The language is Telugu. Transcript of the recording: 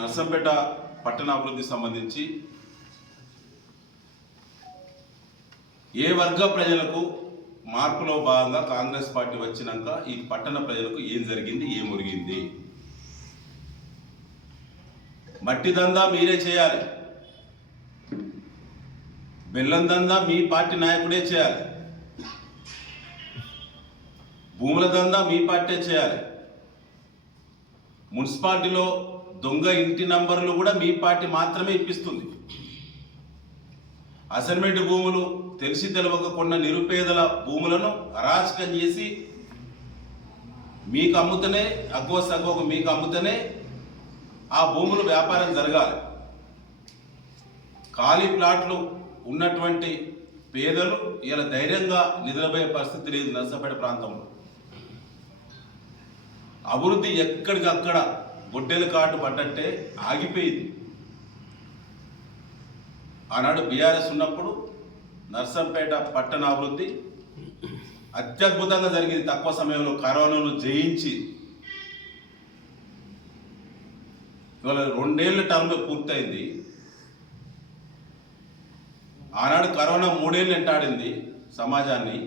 నర్సంపేట పట్టణాభివృద్ధి సంబంధించి ఏ వర్గ ప్రజలకు మార్పులో భాగంగా కాంగ్రెస్ పార్టీ వచ్చినాక ఈ పట్టణ ప్రజలకు ఏం జరిగింది, ఏం ఒరిగింది? మట్టి దందా మీరే చేయాలి, బెల్లం దందా మీ పార్టీ నాయకుడే చేయాలి, భూముల దందా మీ పార్టీ చేయాలి, మున్సిపాలిటీలో దొంగ ఇంటి నంబర్లు కూడా మీ పార్టీ మాత్రమే ఇప్పిస్తుంది. అసైన్మెంట్ భూములు తెలిసి తెలవక కొన్న నిరుపేదల భూములను అరాచకం చేసి మీకు అమ్ముతనే అగ్గోకు మీకు అమ్ముతనే ఆ భూములు వ్యాపారం జరగాలి. ఖాళీ ప్లాట్లు ఉన్నటువంటి పేదలు ఇలా ధైర్యంగా నిద్రపోయే పరిస్థితి లేదు. నర్సంపేట ప్రాంతంలో అభివృద్ధి ఎక్కడికక్కడ గొడ్డెల కాటు పడ్డట్టే ఆగిపోయింది. ఆనాడు బీఆర్ఎస్ ఉన్నప్పుడు నర్సంపేట పట్టణాభివృద్ధి అత్యద్భుతంగా జరిగింది. తక్కువ సమయంలో కరోనాను జయించి ఇవాళ 2 ఏళ్ల టర్మ్ పూర్తయింది. ఆనాడు కరోనా 3 ఏళ్ళు వెంటాడింది సమాజాన్ని.